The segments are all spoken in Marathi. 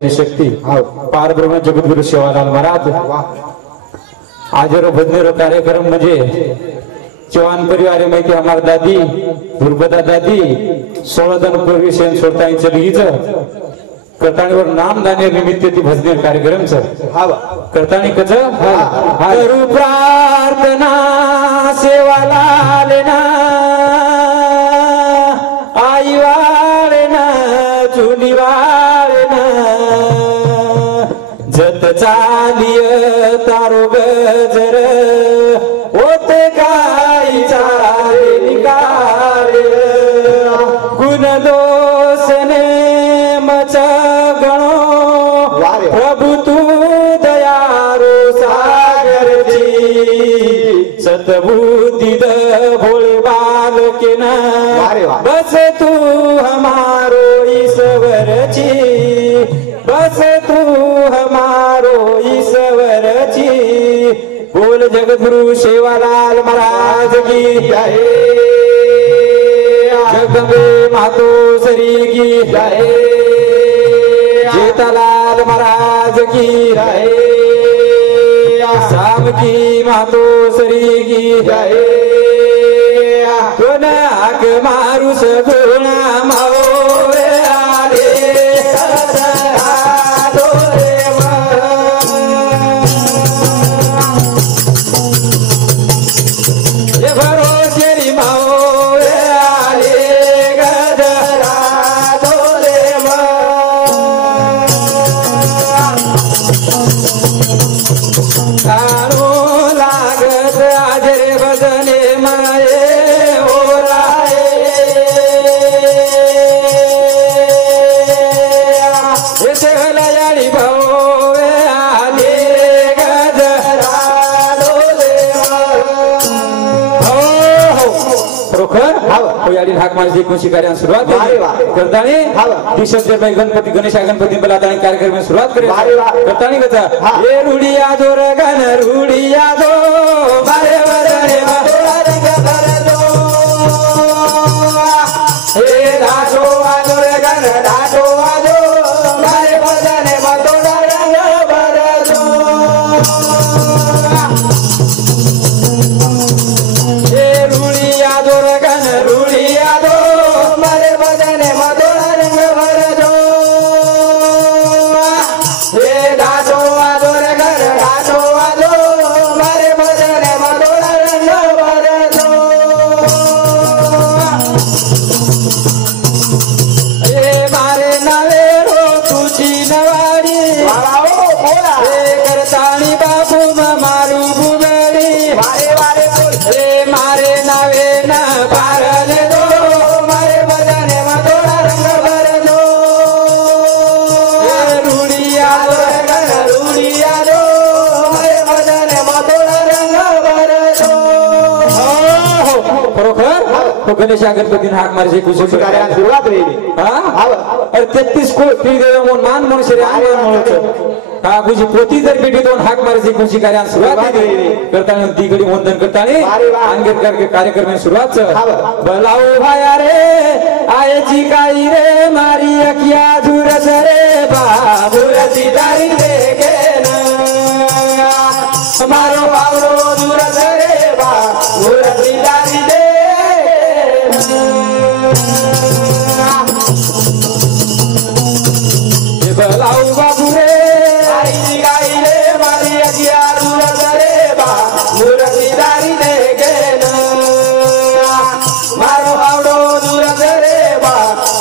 शक्ति पार ब्रह्म जगद्गुरु सेवालाल महाराज आजरो भजनेरो कार्यक्रम म्हणजे चौहान परिवार माहिती हमार दादी दुर्बदा दादी 16 जण पूर्वी सेन सोडता चलीज करताणीवर नाम दाने निमित्त ती भजनेर कार्यक्रम सर करताणी कच करू प्रार्थना सेवालाल ना आई वाळना चुनी वाळना जत चालिय तारो गजर होते काय चारे निकाले गुण दोष ने मच गणो प्रभु तू दयारो सागर जी सतबुद्धि द भोले बाल के ना बस तू हमारो ईश्वर जी बस तू हमारो ईश्वर जी बोल जगद्गुरु सेवालाल महाराज की जय जगदम्बे मातो श्री की जय जेठालाल महाराज की जय शाम की मातो श्री की जय आग मारू सगुणा माओ हाक मारजी कृषी कार्याला सुरुवात करतानी दिशोजर भाई गणपती गणेश गणपती बोलातानी कार्यक्रम सुरुवात करे करतानी कथा ए रुडिया दो रगन रुडिया दो बारे वरणे मातोला रंग भरदो हे राजो आदो रगन राजो आदो बारे वरणे मातोला रंग भरदो हे रुडिया दो रगन रुडिया दो मारे बदने मधुरा रंग भरदो हे दासो आदो रगन दासो आदो मारे बदने मधुरा रंग भरदो हे मारे नावे रो तुझी नवाडी हे करताणी बाबू मारू बुगडी वारे वारे बोल हे मारे नावे ना पारले दो मारे बदने मधुरा रंग भरदो रुडिया दो रगन रुडिया दो मारे बदने मधुरा रंग भरदो बरोबर तो गणेश गणपती हाक मारजे कुशल कार्याला सुरुवात होईल अरे 33 कोटी देव म्हणून मान मनुष्य रे आनंद म्हणतो हा गुजी पोती जर पेटी दोन हाक मारजे कुशल कार्याला सुरुवात होईल करताना दिगडी वंदन करताना अंगेतकर के कार्यक्रम में सुरुवात बलाओ भाया रे आयची काई रे मारी अखिया दूर सरे बाबूर सीतारी देखे ना मारो बावरो दूर सरे बाबूर सीतारी दे बलाओ बाबू रे आयची काई रे मारी अखिया दूर सरे बाबूर सीतारी देखे मारो आवडो दूर रे बा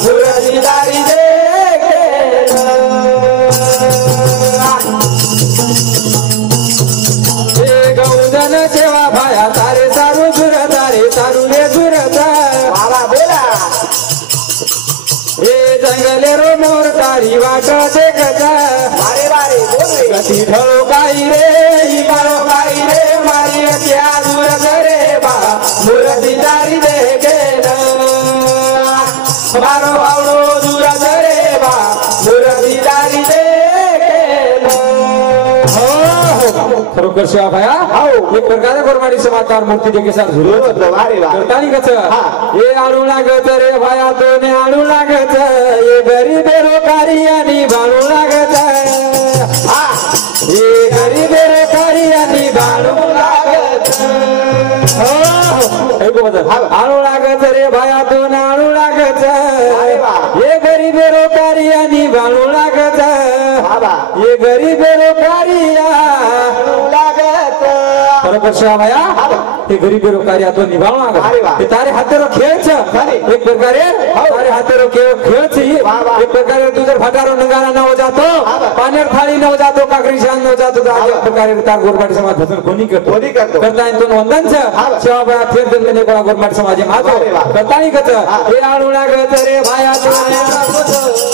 दूरची दारी देखे हे गौदन सेवा भाया तारे सारू सारू रे सुरता बाबा बोला हे जंगले रो मोर तारी वाट देखता मारे बारे बोल गती ढळो काही रे ही मारो काही रे मारी क्या दूर रे बा दूरची दारी देखे मारो आवडो दूर रे बा दूरची दारी देखे खरोखर शिवा भाया एक प्रकारे गोरमाडी समाचार मूर्ती देखे सार झुलो करतानी कच हे आळू लागत रे भाया तोने आळू लागत ये गरीब बेरोजगारी आणि बाळू लागत हे गरीब बेरोजगारी आणि बाळू लागत आळू लागत रे भाया तोने आळू लागत ये गरीब बेरोजगारी आणि बाळू लागत ये गरीब बेरोजगारी लागत बरोबर शिवा भाया ते गरीब बेरोजगारी तो निभावना ते तारे हातेरो खेळच एक प्रकारे तारे हातेरो खेळच एक प्रकारे तुझर फटारो नगारा न हो जातो पानेर थाळी न हो जातो काकरी शान न हो जातो एक प्रकारे तार गोरमाडी समाज भजन कोणी करतो करताय तो वंदन शिवा भाया फेर दंडने कोणा गोरमाडी समाज मातो करतानी कच हे आळू लागत रे भाया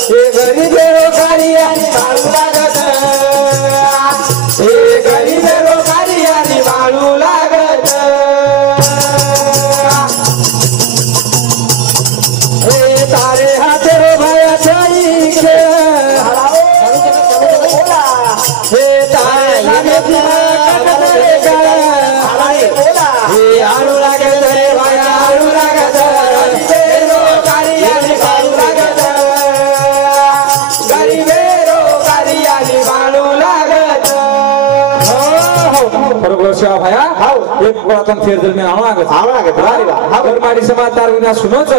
हे गरीब बेरोजगारी आणि बाळू लागत हे गरीब बेरोजगारी आणि बाळू लागत हे तारे हातेरो भाया छाई खेळ हे तारे हे आळू लागत रे भाया आळू लागत बेरोजगारी आणि बाळू लागत गरीब बेरोजगारी आणि बाळू लागत बरोबर शिवा भाया एक पुरातन फेर दल में आवणागत गोरमाडी समाचार विना सुनोच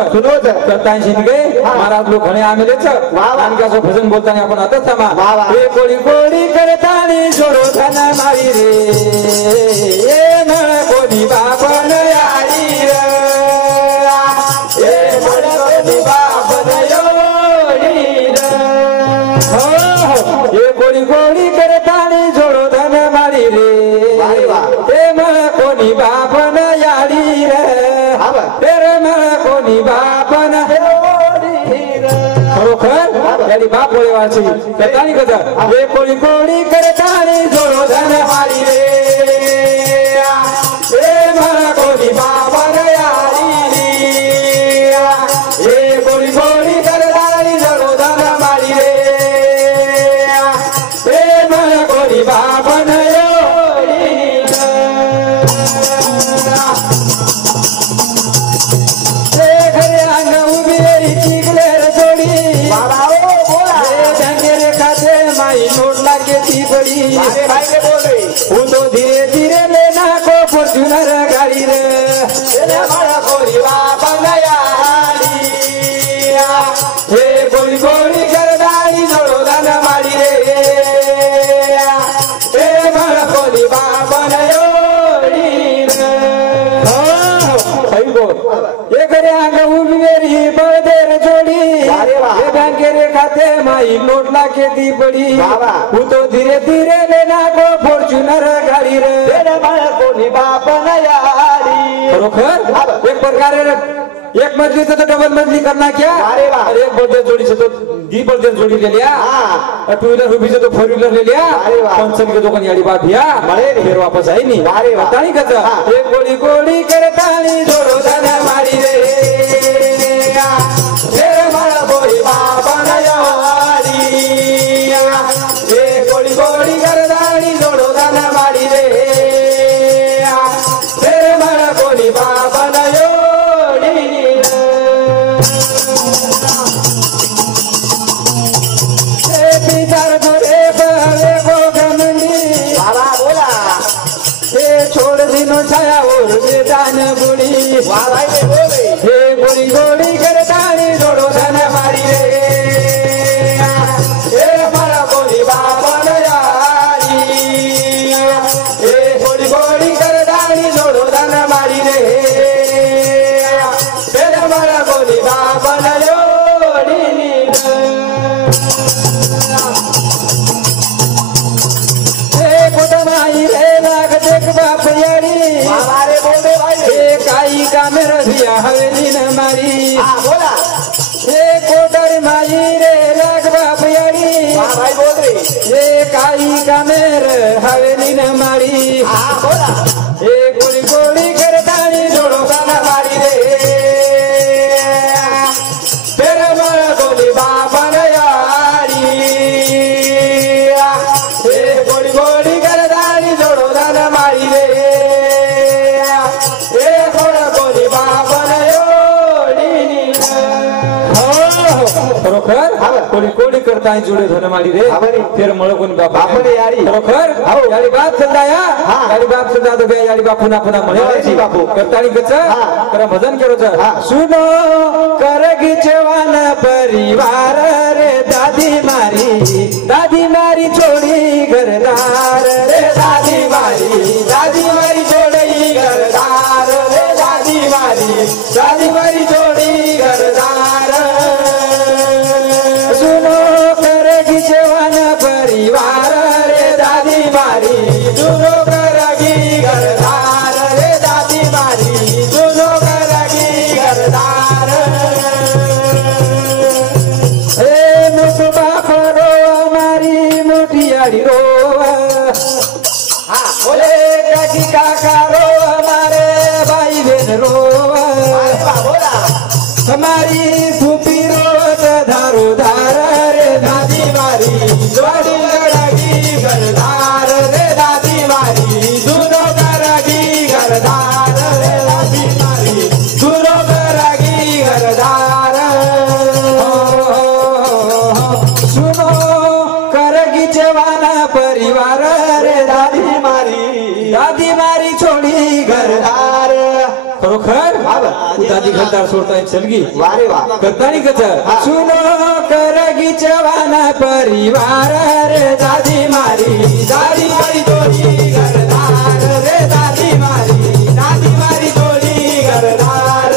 करतांशी निगे महाराज लोक घणे आमेलेच आणि का भजन बोलताना आपण आताच थांबा हे कोळी कोळी करतानी जोडो धन मारी रे ये मळ कोणी बापन यारी रे ये मळ कोणी बापन योडी रे ये कोळी कोळी करतानी जोडो धन मारी रे ये मळ कोणी बापन याडी रे तेरे मळ कोणी बापन खरोखर यानी बाप बोलेवाची करतानी कसा हे कोळी कोळी करतानी जोडो धन मारी रे ये मळ कोणी बापन याडी रे ये कोळी कोळी करतानी जोडो धन मारी रे ये मळ कोणी बापन तो धीरे धीरे लेना को फॉर्च्यूनर गाड़ी रे हे गोली गोली करदारी जोड़ो धन मारी रे हे बड़ा गोली बाबन योड़ी ये करे आंग उभी मेरी बदेर जोड़ी ये बैंक रे खाते माई नोट लाके दी पड़ी वो तो धीरे धीरे लेना को फॉर्च्यूनर गाड़ी रे कोनी बापन यारी खरोखर एक प्रकार एक मजली से तो डबल मजली करना क्या और एक बलदेव जोड़ी से तो दी बलदेव जोड़ी ले लिया और टू व्हीलर हुई से तो फोर व्हीलर ले लिया फंक्शन के दुकान यारी बात भैया फिर वापस आई नहीं पता नहीं कहता एक गोली गोली करता नहीं जोड़ो धन मारी रे तेरे मारा बोली बाबा यारी एक गोली गोली करता नहीं जोड़ो धन मारी रे तेरे मारा बोली बाबा छाया और मैदान बुड़ी हे गोली गोली करतानी जोड़ो धन मारी रे हे मारा बोली बाबन यारी हे गोली गोली करतानी जोड़ो धन मारी रे हे मारा बोली बाबन योड़ी हे कुटमाई रे लाग देख बाप यारी काई का मेरा दिया हवेली न मारी ये कोटर माई रे लाग बाप यारी ये काई का मेरे हवेली न मारी ये गोली गोली करतानी जोड़ो गाना मारी रे तेरे बड़ा गोली बाबा यारी ये गोली गोली करतानी जोड़ो कोडी कोडी करता जुडे धन माडी रे फिर मळ कोणी बापने यारी खरोखर यारी बाप चलदा या यारी बाप चलदा तो बे यारी बाप पुन्हा पुन्हा म्हणे बापू करतानी गच कर भजन केरो छ सुनो करगी जवान परिवार रे दादी मारी छोड़ी घरदार रे दादी मारी छोड़ी घरदार रे दादी मारी छोड़ी घरदार सुनो करगी जवान परिवार रे दादी मारी सुनो करगी घरदार रे दादी मारी सुनो करगी घरदार ए मोटो बाप रो हमारी मोटी आड़ी रो बोले काकी काका रो हमारे भाई बहन रो हमारी फूफी रो धारो धार रे दादी मारी जोड़ी लड़गी घरदार रे दादी मारी दोनों करगी घरदार रे दादी मारी दोनों करगी घरदार सुनो करगी जवाना परिवार रे दादी मारी छोड़ी घरदार खरोखर दादी घरदार सोडता चलगी वारे वा करतानी गच सुनो करगी जवाना परिवार रे दादी मारी छोड़ी घरदार रे दादी मारी छोड़ी घरदार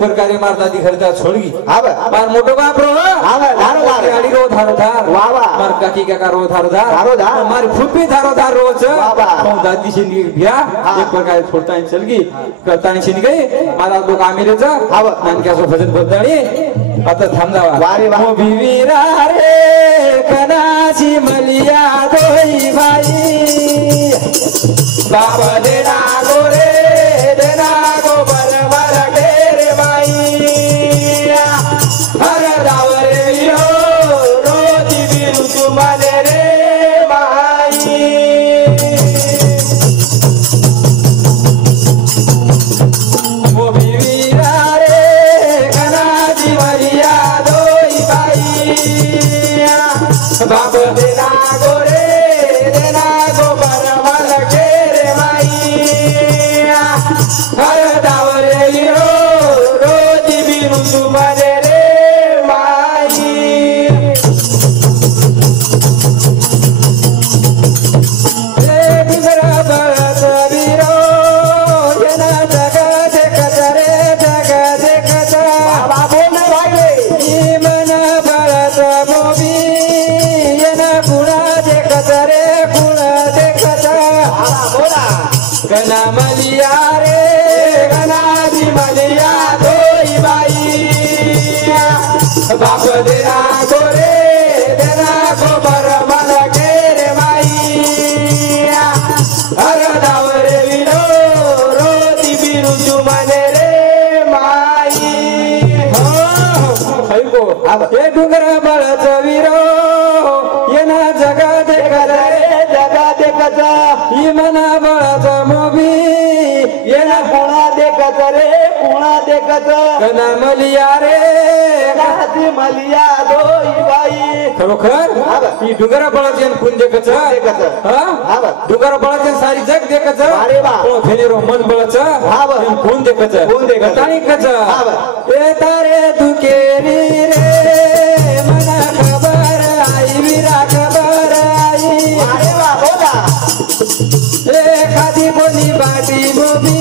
प्रकारे मार दादी घरदार छोड़गी मार मोटो बाप रो गाड़ी रो धारो धार मार काकी काका रो धारो धार मार फुप्पी धारो धार रो छ दादी से बिया एक प्रकारे छोड़ता है चलगी करता नहीं छिन गई मारा दो कामिले छ नान क्या सो भजन बोलतानी अत थामदावा मो बिवीरा रे कनाची मलिया दोई भाई बाप देना गो रे देना गो बरबर ढेर भाई हर दावरे हो रोजी बिरु तुम्हारे रे भाई वो बीवीरा रे कनाजी मरिया दोई भाई बाप देना गो रे देना गो बरबर ढेर भाई हर दावरे हो रोजी बिरु तुम्हारे रे माई रे बिगरा बरत बिरो येना जगा देखत रे जगा देखत बाबा बोल भाई मन बरत मोबी येना गुणा देखत रे गुणा देखत बोला गना मलिया रे गनाजी मलिया दोई बाई बाप देना गो रे देना गो बरमल के रे माई हर दावरे विनो रोजी बिरु जुमने रे माई हो ये डुंगरा बळच विरो येना जगा देखत रे जगा देखत ही मना बळच मोबी येना पुणा देखत रे पुणा देखत गना मलिया रे गादी मलिया दोई बाई खरोखर ही डुंगरा बळाचेन कोण देखत डुंगरा बळाचेन सारी जग देखत अरे बा फेनेरो मन बळच कोण देखत ताणी कच ए तारे दुकेरी रे मना खबर आई विरा खबर आई अरे बा बोला ए खादी बोली बाटी बोबी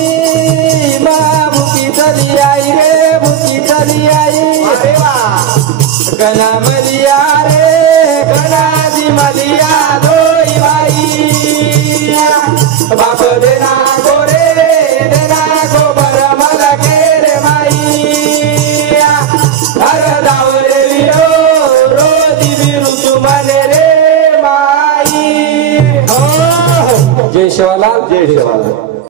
मा बुकी चली आई रे बुकी चली आई अरे वाह गणा मलिया रे गणाजी मलिया दोई बाई बाप देना गोरे देना गोबर मला केरे माई हर दावरे लियो रोजी बिरुचु मने रे माई जय शिवालाल जय शिवालाल